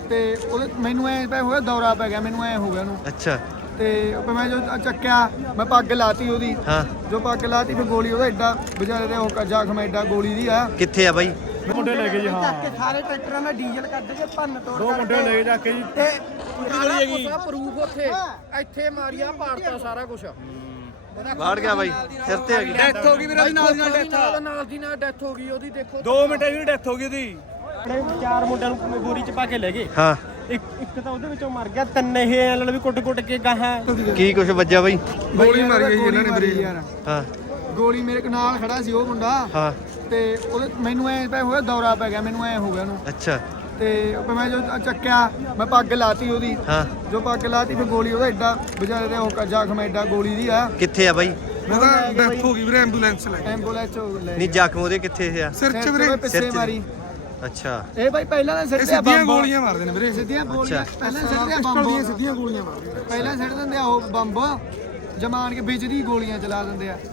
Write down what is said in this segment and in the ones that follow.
ਤੇ ਉਹਦੇ ਮੈਨੂੰ ਐ ਪੈ ਹੋਇਆ ਦੌਰਾ ਪੈ ਗਿਆ ਮੈਨੂੰ ਐ ਹੋ ਗਿਆ ਉਹਨੂੰ। ਅੱਛਾ ਤੇ ਮੈਂ ਜੋ ਚੱਕਿਆ ਮੈਂ ਪੱਗ ਲਾਤੀ ਉਹਦੀ। ਹਾਂ ਜੋ ਪੱਗ ਲਾਤੀ ਫਿਰ ਗੋਲੀ ਉਹਦਾ ਐਡਾ ਵਿਚਾਰੇ ਦੇ ਉਹ ਜ਼ਖਮ ਐਡਾ ਗੋਲੀ ਦੀ ਆ। ਕਿੱਥੇ ਆ ਬਾਈ? ਮੁੰਡੇ ਲੈ ਕੇ ਜੀ ਹਾਂ ਸਾਰੇ ਟਰੈਕਟਰਾਂ ਦਾ ਡੀਜ਼ਲ ਕੱਢ ਕੇ ਭੰਨ ਤੋੜ ਦੋ ਮੁੰਡੇ ਲੈ ਕੇ ਜਾ ਕੇ ਜੀ ਤੇ ਗੋਲੀ ਹੈਗੀ ਪ੍ਰੂਫ ਉੱਥੇ ਇੱਥੇ ਮਾਰੀਆ ਪਾੜਤਾ ਸਾਰਾ ਕੁਝ। ਬਾੜ ਗਿਆ ਬਾਈ, ਸਿਰ ਤੇ ਹੈਗੀ। ਡੈਥ ਹੋ ਗਈ ਵੀਰੇ, ਨਾਲ ਦੀ ਨਾਲ ਡੈਥ। ਨਾਲ ਦੀ ਨਾਲ ਡੈਥ ਹੋ ਗਈ ਉਹਦੀ। ਦੇਖੋ 2 ਮਿੰਟਾਂ ਦੀ ਡੈਥ ਹੋ ਗਈ ਉਹਦੀ। 4 ਮੁੰਡਿਆਂ ਨੂੰ ਗੋਰੀ ਚ ਪਾ ਕੇ ਲੈ ਗਏ। ਹਾਂ ਇੱਕ ਤਾਂ ਉਹਦੇ ਵਿੱਚੋਂ ਮਰ ਗਿਆ, 3 ਇਹ ਐਲ ਵੀ ਕੁੱਟ ਕੇ ਗਾਹਾਂ। ਕੀ ਕੁਛ ਵੱਜਿਆ ਬਾਈ? ਗੋਲੀ ਮਾਰੀ ਗਈ ਇਹਨਾਂ ਨੇ ਵੀਰੇ ਯਾਰ। ਹਾਂ ਗੋਲੀ ਮੇਰੇ ਨਾਲ ਖੜਾ ਸੀ ਉਹ ਮੁੰਡਾ। ਹਾਂ ਤੇ ਉਹਦੇ ਮੈਨੂੰ ਐ ਪੈ ਹੋਇਆ ਦੌਰਾ ਪੈ ਗਿਆ ਮੈਨੂੰ ਐ ਹੋ ਗਿਆ ਉਹਨੂੰ। ਅੱਛਾ ਤੇ ਮੈਂ ਜੋ ਚੱਕਿਆ ਮੈਂ ਪੱਗ ਲਾਤੀ ਉਹਦੀ। ਹਾਂ ਜੋ ਪੱਗ ਲਾਤੀ ਫਿਰ ਗੋਲੀ ਉਹਦਾ ਐਡਾ ਵਿਚਾਰੇ ਦੇ ਉਹ ਜ਼ਖਮ ਐਡਾ ਗੋਲੀ ਦੀ ਆ। ਕਿੱਥੇ ਆ ਬਾਈ? ਉਹਦਾ ਡੈਥ ਹੋ ਗਈ ਵੀਰੇ। ਐਂਬੂਲੈਂਸ ਲੈ ਐਂਬੂਲੈਂਸ ਹੋ ਲੈ ਨਹੀਂ ਜ਼ਖਮ ਉਹਦੇ ਕਿੱਥੇ ਆ? ਸਿਰ 'ਚ ਵੀਰੇ ਪਿੱਛੇ ਮਾਰੀ। ਅੱਛਾ ਇਹ ਬਾਈ ਪਹਿਲਾਂ ਤਾਂ ਸਿੱਧੀਆਂ ਗੋਲੀਆਂ ਮਾਰਦੇ ਨੇ ਵੀਰੇ। ਸਿੱਧੀਆਂ ਗੋਲੀਆਂ ਪਹਿਲਾਂ ਸਿੱਧੀਆਂ ਬੰਬ ਸਿੱਧੀਆਂ ਗੋਲੀਆਂ ਮਾਰਦੇ ਪਹਿਲਾਂ ਸਿੱਟ ਦਿੰਦੇ ਆ ਉਹ ਬੰਬ ਜਮਾਨ ਕੇ ਵਿੱਚ ਦੀ ਗੋਲੀਆਂ ਚਲਾ ਦਿੰਦੇ ਆ।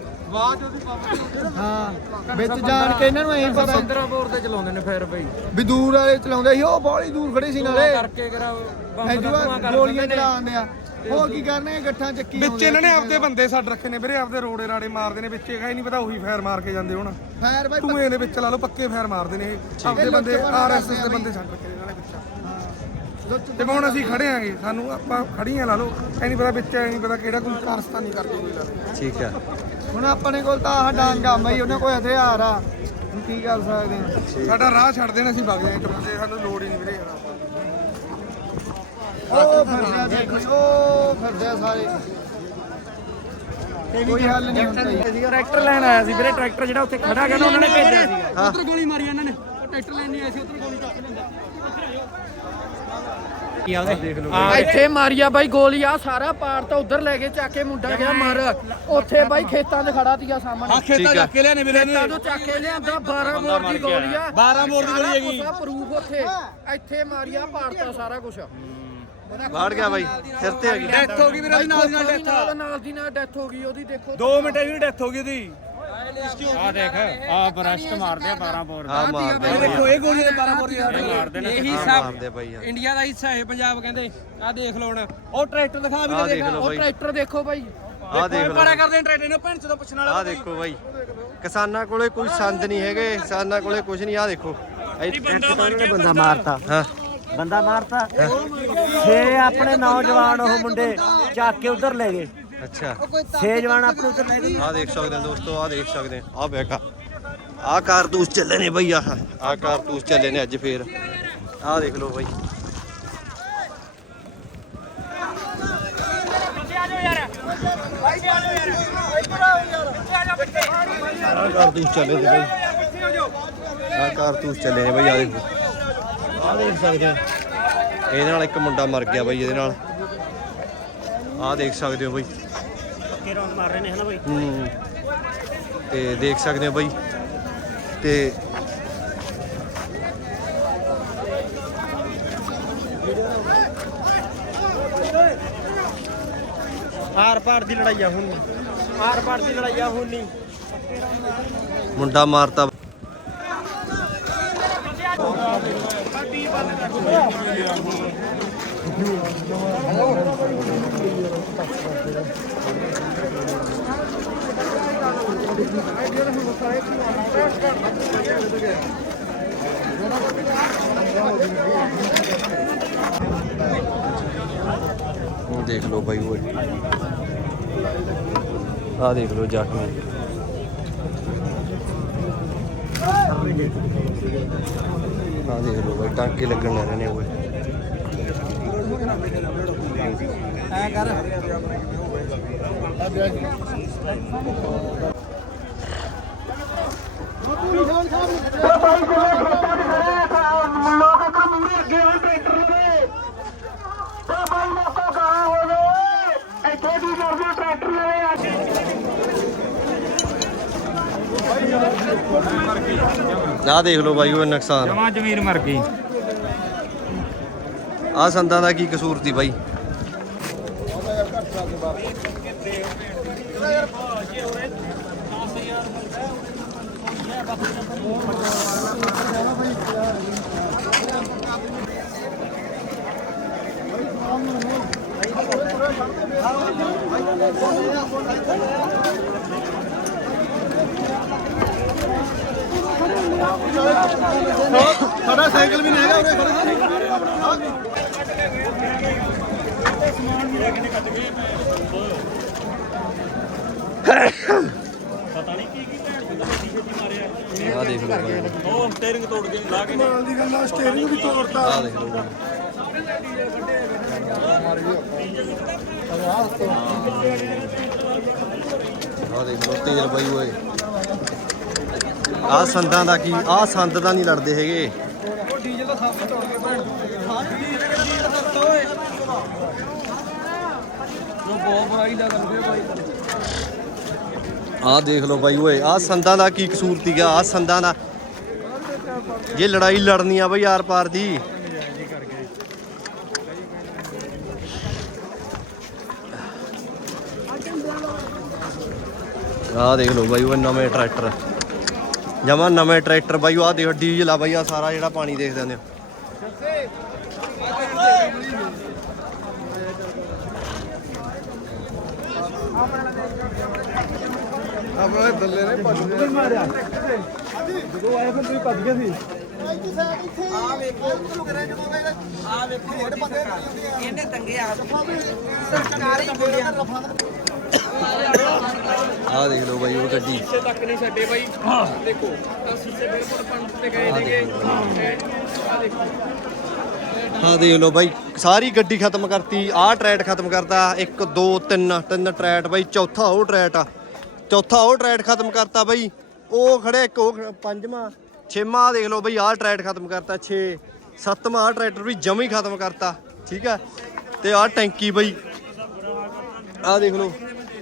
ਹਾਂ ਵਿੱਚ ਜਾਣ ਕੇ ਇਹਨਾਂ ਨੂੰ ਐਂ ਪਤਾ 15 ਬੋਰ ਤੇ ਚਲਾਉਂਦੇ ਨੇ ਫੇਰ ਬਈ ਵੀ ਦੂਰ ਵਾਲੇ ਚਲਾਉਂਦੇ ਸੀ ਉਹ ਬਾਹਲੀ ਦੂਰ ਖੜੇ ਸੀ ਨਾਲੇ ਕਰਕੇ ਕਰਾ ਗੋਲੀਆਂ ਚਲਾਉਂਦੇ ਆ। ਹੋਰ ਕੀ ਕਰਨੇ ਗੱਠਾਂ ਚੱਕੀ ਵਿੱਚ ਇਹਨਾਂ ਨੇ ਆਪਦੇ ਬੰਦੇ ਛੱਡ ਰੱਖੇ ਨੇ ਵੀਰੇ, ਆਪਦੇ ਰੋੜੇ ਰਾੜੇ ਮਾਰਦੇ ਨੇ ਵਿੱਚ। ਇਹ ਨਹੀਂ ਪਤਾ ਉਹੀ ਫਾਇਰ ਮਾਰ ਕੇ ਜਾਂਦੇ ਹੁਣ। ਫਾਇਰ ਬਾਈ ਧੂਏ ਦੇ ਵਿੱਚ ਲਾ ਲਓ, ਪੱਕੇ ਫਾਇਰ ਮਾਰਦੇ ਨੇ ਇਹ। ਆਪਦੇ ਬੰਦੇ ਆਰਐਸਐਸ ਦੇ ਬੰਦੇ ਛੱਡ ਰੱਖੇ ਨੇ ਇਹਨਾਂ ਨੇ ਵਿੱਚ। ਤੇ ਹੁਣ ਅਸੀਂ ਖੜੇ ਆਂਗੇ, ਸਾਨੂੰ ਆਪਾਂ ਖੜੀਆਂ ਲਾ ਲਓ। ਐ ਨਹੀਂ ਪਤਾ ਵਿੱਚ, ਐ ਨਹੀਂ ਪਤਾ ਕਿਹੜਾ ਕੋਈ ਕਾਰਸਤਾਨੀ ਕਰਦੇ ਕੋਈ ਲਾ ਲਓ। ਠੀਕ ਆ। ਹੁਣ ਆਪਣੇ ਕੋਲ ਤਾਂ ਆਹ ਡਾਂਗ ਆ ਬਈ, ਉਹਨਾਂ ਕੋਲ ਹਥਿਆਰ ਆ। ਹੁਣ ਕੀ ਕਰ ਸਕਦੇ ਆ? ਸਾਡਾ ਰਾਹ ਛੱਡ ਦੇਣਾ, ਅਸੀਂ ਵਗ ਜਾਏ ਟੁੱਟਦੇ, ਸਾਨੂੰ ਲੋੜ ਹੀ ਨਹੀਂ ਵੀਰੇ ਯਾਰ। ਉਹ ਫਿਰਦੇ ਦੇਖੋ ਉਹ ਫਿਰਦੇ ਆ ਸਾਰੇ। ਕੋਈ ਹੱਲ ਨਹੀਂ ਹੁੰਦਾ ਜੀ। ਟਰੈਕਟਰ ਲੈਣ ਆਇਆ ਸੀ ਵੀਰੇ। ਟਰੈਕਟਰ ਜਿਹੜਾ ਉੱਥੇ ਖੜਾ ਗਿਆ ਨਾ ਉਹਨਾਂ ਨੇ ਭੇਜਿਆ ਸੀਗਾ। ਉੱਧਰ ਗੋਲੀ ਮਾਰੀ ਇਹਨਾਂ ਨੇ। ਉਹ ਟਰੈਕਟਰ ਲੈਣ ਨਹੀਂ ਆਏ ਸੀ, ਉੱਧਰ ਗੋਲੀ ਚੱਕ ਲੈਂਦਾ। ਇੱਥੇ ਮਾਰੀਆ ਬਾਈ ਗੋਲੀ ਆ ਸਾਰਾ ਪਾੜ ਤਾਂ ਉਧਰ ਲੈ ਕੇ ਚੱਕ ਕੇ ਮੁੰਡਾ ਗਿਆ ਮਰ। ਉੱਥੇ ਬਾਈ ਖੇਤਾਂ 'ਚ ਖੜਾ ਸੀਗਾ ਸਾਹਮਣੇ। ਖੇਤਾਂ ਚੱਕ ਕੇ ਲਿਆਣੇ ਵੀਰੇ ਨੇ। ਖੇਤਾਂ ਤੋਂ ਚੱਕ ਕੇ ਲਿਆਂਦਾ 12 ਬੋਰ ਦੀ ਗੋਲੀ ਆ। 12 ਬੋਰ ਦੀ ਗੋਲੀ ਹੈਗੀ। ਪ੍ਰੂਫ ਉੱਥੇ ਇੱਥੇ ਮਾਰੀਆ ਪਾੜਤਾ ਸਾਰਾ ਕੁਝ। ਬਾੜ ਗਿਆ ਬਾਈ, ਸਿਰ ਤੇ ਹੈਗੀ। ਡੈਥ ਹੋ ਗਈ ਵੀਰੇ, ਨਾਲ ਦੀ ਨਾਲ ਡੈਥ। ਨਾਲ ਦੀ ਨਾਲ ਡੈਥ ਹੋ ਗਈ ਉਹਦੀ। ਦੇਖੋ 2 ਮਿੰਟਾਂ ਦੀ ਡੈਥ ਹੋ ਗਈ ਉਹਦੀ। ਆ ਦੇਖ ਆ ਬਰਸ਼ਟ ਮਾਰਦੇ ਆ 12 ਬੋਰ ਹਾਂ ਮਾਰਦੇ ਇਹ ਦੇਖੋ, ਇਹ ਗੋਲੀ ਦੇ 12 ਬੋਰ ਦੀ ਮਾਰਦੇ ਨੇ। ਇਹੀ ਮਾਰਦੇ ਬਾਈ। ਇੰਡੀਆ ਦਾ ਹਿੱਸਾ ਹੈ ਪੰਜਾਬ, ਕਹਿੰਦੇ। ਆ ਦੇਖ ਲਓ ਹੁਣ ਉਹ ਟਰੈਕਟਰ ਦਿਖਾ ਆਹ ਵੀਰੇ, ਦੇਖ ਦੇਖ। ਲਓ ਉਹ ਬਾਈ, ਟਰੈਕਟਰ ਦੇਖੋ ਬਾਈ। ਆਹ ਦੇਖ ਲਓ। ਬੜਾ ਕਰਦੇ ਨੇ ਟਰੈਕਟਰ ਨੂੰ, ਭੈਣ ਚੋਂ ਪੁੱਛਣ ਵਾਲਾ। ਆਹ ਦੇਖੋ ਬਾਈ, ਕਿਸਾਨਾਂ ਕੋਲੇ ਕੋਈ ਸੰਦ ਨਹੀਂ ਹੈਗੇ, ਕਿਸਾਨਾਂ ਕੋਲੇ ਕੁਝ ਨਹੀਂ। ਆਹ ਦੇਖੋ ਬੰਦਾ ਮਾਰਤਾ। ਹਾਂ ਬੰਦਾ ਮਾਰਤਾ 6 ਆਪਣੇ ਨੌਜਵਾਨ ਉਹ ਮੁੰਡੇ ਚੱਕ ਕੇ ਉਧਰ ਲੈ ਗਏ। ਅੱਛਾ 6 ਜਵਾਨ ਆਪਣੇ ਉਧਰ ਲੈ ਗਏ। ਆਹ ਦੇਖ ਸਕਦੇ ਹੋ ਦੋਸਤੋ, ਆਹ ਦੇਖ ਸਕਦੇ ਹੋ। ਆਹ ਬੈਕਾ ਆਹ ਕਾਰਤੂਸ ਚੱਲੇ ਨੇ ਬਈ। ਆਹ ਕਾਰਤੂਸ ਚੱਲੇ ਨੇ ਅੱਜ ਫੇਰ। ਆਹ ਦੇਖ ਲਓ ਬਾਈ। ਆਹ ਕਾਰਤੂਸ ਚੱਲੇ ਨੇ ਬਾਈ। ਆਹ ਕਾਰਤੂਸ ਚੱਲੇ ਨੇ ਬਾਈ। ਆਹ ਦੇਖੋ, ਆਹ ਦੇਖ ਸਕਦੇ ਹੋ। ਇਹਦੇ ਨਾਲ ਇੱਕ ਮੁੰਡਾ ਮਰ ਗਿਆ ਬਾਈ, ਇਹਦੇ ਨਾਲ। ਆਹ ਦੇਖ ਸਕਦੇ ਹੋ ਬਾਈ। ਪੱਕੇ ਰੌਂਦ ਮਾਰ ਰਹੇ ਨੇ ਹਨਾ ਬਾਈ। ਤੇ ਦੇਖ ਸਕਦੇ ਹੋ ਬਾਈ। ਤੇ ਆਰ ਪਾਰ ਦੀ ਲੜਾਈ ਆ ਹੁਣ ਨਹੀਂ। ਆਰ ਪਾਰ ਦੀ ਲੜਾਈ ਆ ਹੁਣ ਨਹੀਂ। ਮੁੰਡਾ ਮਾਰਤਾ। ਦੇਖ ਲਓ ਬਾਈ, ਉਹ ਆਹ ਦੇਖ ਲਓ ਜ਼ਖਮੀ। ਆਹ ਦੇਖ ਲਓ ਬਾਈ, ਟਾਂਕੇ ਲੱਗਣ ਲੱਗ ਰਹੇ ਨੇ। ਉਹ ਐ ਕਰ ਆਹ ਦੇਖ ਲਓ ਬਾਈ, ਉਹ ਨੁਕਸਾਨ। ਜਮਾ ਜ਼ਮੀਨ ਮਰ ਗਈ। ਆਹ ਸੰਦਾਂ ਦਾ ਕੀ ਕਸੂਰ ਸੀ ਬਾਈ? ਸਾਡਾ ਸਾਈਕਲ ਵੀ ਨਹੀਂ ਹੈਗਾ ਉਰੇ ਖੜਾ ਆਹ ਦੇਖ ਲਓ ਬਾਈ ਉਹ ਸਟੀਅਰਿੰਗ ਤੋੜ ਕੇ ਲਾ ਕੇ ਮਾਲ ਦੀ ਗੱਲ ਆ ਸਟੀਅਰਿੰਗ ਵੀ ਤੋੜਤਾ ਆਹ ਦੇਖ ਲਓ ਆਹ ਦੇਖ ਲਓ ਤੇਲ ਬਾਈ ਓਏ ਆਹ ਸੰਦਾਂ ਦਾ ਕੀ ਆਹ ਸੰਦ ਦਾ ਨਹੀਂ ਲੜਦੇ ਹੈਗੇ ਡੀਜ਼ਲ ਦਾ ਸਭ ਤੋੜ ਕੇ ਭੈਣ ਬਹੁਤ ਬੁਰਾਈ ਦਾ ਕਰਦੇ ਬਾਈ ਆਹ ਦੇਖ ਲਓ ਬਾਈ ਓਏ ਆਹ ਸੰਦਾਂ ਦਾ ਕੀ ਕਸੂਰ ਸੀਗਾ ਆਹ ਸੰਦਾਂ ਦਾ ਜੇ ਲੜਾਈ ਲੜਨੀ ਆ ਬਈ ਆਰ ਪਾਰ ਦੀ ਆਹ ਦੇਖ ਲਓ ਬਾਈ ਉਹ ਨਵੇਂ ਟਰੈਕਟਰ ਜਮਾ ਨਵੇਂ ਟਰੈਕਟਰ ਬਾਈ ਆਹ ਦੇਖ ਡੀਜ਼ਲ ਆ ਬਾਈ ਆ ਸਾਰਾ ਜਿਹੜਾ ਪਾਣੀ ਦੇਖਦੇ ਹੁੰਦੇ ਆਪਣੇ ਦੱਲੇ ਨੇ ਭੱਜ ਗਏ ਮਾਰਿਆ ਜਦੋਂ ਆਏ ਫਿਰ ਤੁਸੀਂ ਭੱਜ ਗਏ ਸੀ ਆ ਵੇਖੋ ਤੈਨੂੰ ਕਰੇ ਜਦੋਂ ਆ ਵੇਖੋ ਇਹਨੇ ਤੰਗੇ ਆ ਸਰਕਾਰੀ ਗੋਲੀਆਂ ਆਹ ਦੇਖ ਲਓ ਬਾਈ ਉਹ ਗੱਡੀ ਸ਼ੀਸ਼ੇ ਤੱਕ ਨਹੀਂ ਛੱਡੇ ਬਾਈ ਦੇਖੋ ਤਾਂ ਸ਼ੀਸ਼ੇ ਬਿਲਕੁਲ ਪੰਪ ਤੇ ਗਏ ਨੇਗੇ ਆਹ ਦੇਖੋ ਆਹ ਦੇਖ ਲਓ ਬਾਈ ਸਾਰੀ ਗੱਡੀ ਖਤਮ ਕਰਤੀ ਆਹ ਟਰੈਟ ਖਤਮ ਕਰਤਾ 1 2 3 ਟਰੈਟ ਬਾਈ ਚੌਥਾ ਉਹ ਟਰੈਟ ਆ ਚੌਥਾ ਉਹ ਟਰੈਟ ਖਤਮ ਕਰਤਾ ਬਾਈ ਉਹ ਖੜੇ ਇੱਕ ਉਹ ਪੰਜਵਾਂ ਛੇਵਾਂ ਦੇਖ ਲਓ ਬਾਈ ਆਹ ਟਰੈਟ ਖਤਮ ਕਰਤਾ 6 7ਵਾਂ ਆਹ ਟਰੈਕਟਰ ਵੀ ਜਮੀ ਖਤਮ ਕਰਤਾ ਠੀਕ ਆ ਤੇ ਆਹ ਟੈਂਕੀ ਬਾਈ ਆਹ ਦੇਖ ਲਓ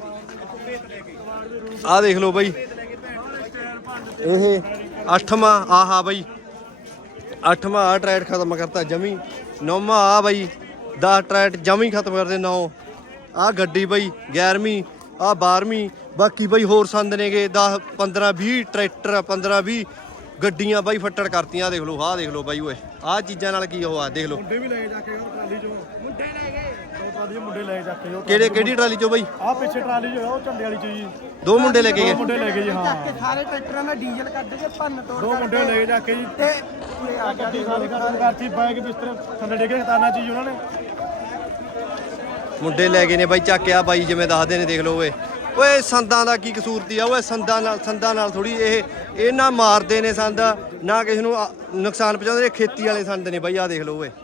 ਆਹ ਦੇਖ ਲਓ ਬਾਈ ਇਹ 8ਵਾਂ ਆਹਾ ਬਾਈ 8ਵਾਂ ਆਹ ਟਰੈਟ ਖਤਮ ਕਰਤਾ ਜਮੀ 9ਵਾਂ ਆ ਬਾਈ 10 ਟਰੈਟ ਜਮੀ ਖਤਮ ਕਰਦੇ 9 ਆਹ ਗੱਡੀ ਬਾਈ 11ਵੀਂ ਆਹ 12ਵੀਂ ਬਾਕੀ ਬਾਈ ਹੋਰ ਸੰਦ ਨੇਗੇ 10 15 20 ਟਰੈਕਟਰ 15 20 ਗੱਡੀਆਂ ਬਾਈ ਫੱਟੜ ਕਰਤੀਆਂ ਦੇਖ ਲਓ ਆਹ ਦੇਖ ਲਓ ਬਾਈ ਓਏ ਆਹ ਚੀਜ਼ਾਂ ਨਾਲ ਕੀ ਹੋਆ ਦੇਖ ਲਓ ਮੁੰਡੇ ਵੀ ਲੈ ਜਾ ਕੇ ਉਹ ਟਰਾਲੀ ਚੋਂ ਮੁੰਡੇ ਲੈ ਗਏ ਟਰਾਲੀ ਮੁੰਡੇ ਲੈ ਜਾ ਕੇ ਉਹ ਕਿਹੜੀ ਟਰਾਲੀ ਚੋਂ ਬਾਈ ਆ ਪਿੱਛੇ ਟਰਾਲੀ ਜੋ ਉਹ ਝੰਡੇ ਵਾਲੀ ਚ ਜੀ ਦੋ ਮੁੰਡੇ ਲੈ ਕੇ ਗਏ ਮੁੰਡੇ ਲੈ ਗਏ ਜੀ ਹਾਂ ਸਾਰੇ ਟਰੈਕਟਰਾਂ ਦਾ ਡੀਜ਼ਲ ਕੱਢ ਕੇ ਭੰਨ ਤੋੜ ਦੋ ਮੁੰਡੇ ਲੈ ਜਾ ਕੇ ਜੀ ਤੇ ਆ ਗੱਡੀ ਸਾਰੀ ਖਤਮ ਕਰਤੀ ਬੈਗ ਬਿਸਤਰ ਥੱਲੇ ਡੇਗੇ ਖਤਾਨਾ ਚੀਜ਼ ਉਹਨਾਂ ਨੇ ਮੁੰਡੇ ਲੈ ਗਏ ਨੇ ਬਾਈ ਚੱਕਿਆ ਬਾਈ ਜਿਵੇਂ ਦੱਸਦੇ ਨੇ ਦੇਖ ਲਓ ਓਏ ਓਏ ਸੰਦਾਂ ਦਾ ਕੀ ਕਸੂਰ ਤੀ ਆ ਓਏ ਸੰਦਾਂ ਨਾਲ ਥੋੜੀ ਇਹ ਨਾ ਮਾਰਦੇ ਨੇ ਸੰਦ ਨਾ ਕਿਸੇ ਨੂੰ ਨੁਕਸਾਨ ਪਹੁੰਚਾਉਂਦੇ ਨੇ ਖੇਤੀ ਵਾਲੇ ਸੰਦ ਨੇ ਬਾਈ ਆਹ ਦੇਖ ਲਓ ਓਏ